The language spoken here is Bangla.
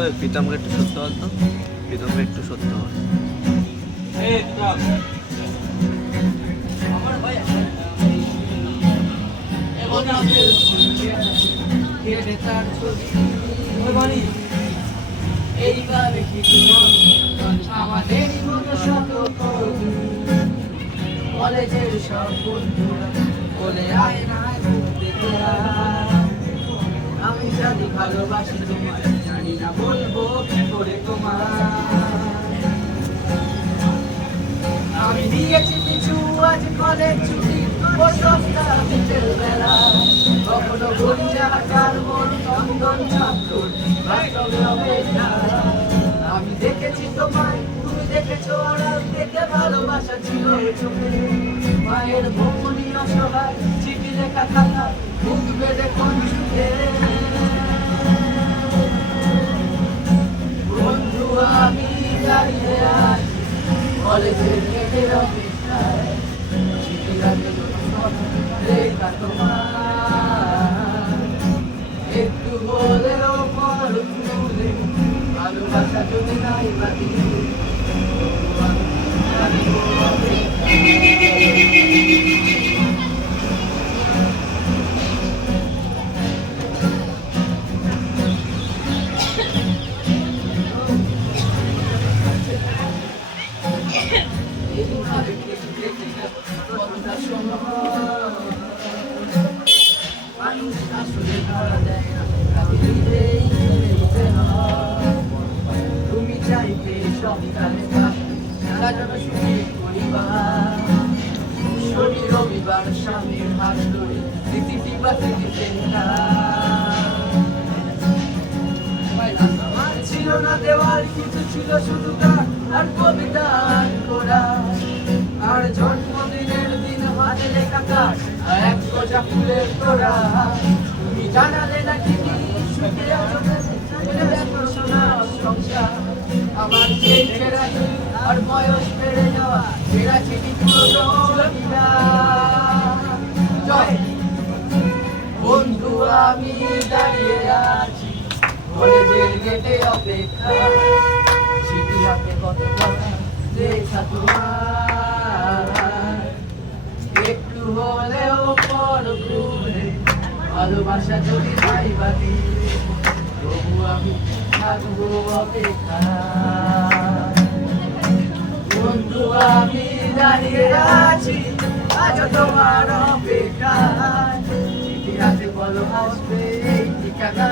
ওই প্রীতমকে একটু সত্য বলতো, প্রীতমকে একটু সত্য বল। এইভাবে আমাদের মতো শত কলেজের সব বন্ধুরা বলে আয় না দেখে আমি জানি ভালোবাসি তোমার, জানি না বলবো কি করে তোমার। আমি দিয়েছি কিছু আজ কলেজ ছুটি ও সস্তা বিকেল বেলা, কখনো গঞ্জা কার মন চন্দন ছাত্র বাস্তবে অপেক্ষা। আমি দেখেছি তোমায়, তুমি দেখেছো আড়াল থেকে, ভালোবাসা ছিল চোখে মায়ের ভ্রমণী অসহায়, চিঠি লেখা খাতা মুখ বেঁধে কোন সুখে। বন্ধু আমি দাঁড়িয়ে আছি কলেজের গেটের অপেক্ষায়, চিঠি লাগে লেখা তোমার, একটু বলেও পর তুলে ভালোবাসা যদি নাই বাকি। তুমি চাইতে সন্তানে সাজানো সুখী পরিবার, শনি রবিবার স্বামীর হাত ধরে স্মৃতিটি বাঁচে দিতে ছিল না দেওয়ার কিছু, ছিল শুধু গান আর কবিতা আর করা, আর জন্মদিনের দিন হাতে লেখা কাজ আর এক গোজা ফুলের তোড়া। তুমি জানালে না কি সুখে সোনার সংসার, আমার সেই ছেঁড়া আর বয়স বেড়ে যাওয়া ছেঁড়া চিঠি পুরো জয়। বন্ধু আমি দাঁড়িয়ে আছি কলেজের গেটে অপেক্ষা, চিঠি হাতে কত লেখা তোমার, একটু হলেও পর ঘুরে ভালোবাসা যদি নাই বাকি, তবু আমি থাকবো অপেক্ষা। বন্ধু আমি দাঁড়িয়ে আছি আজ তোমার অপেক্ষায়, চিঠি হাতে বলো আসবে এই ঠিকানা।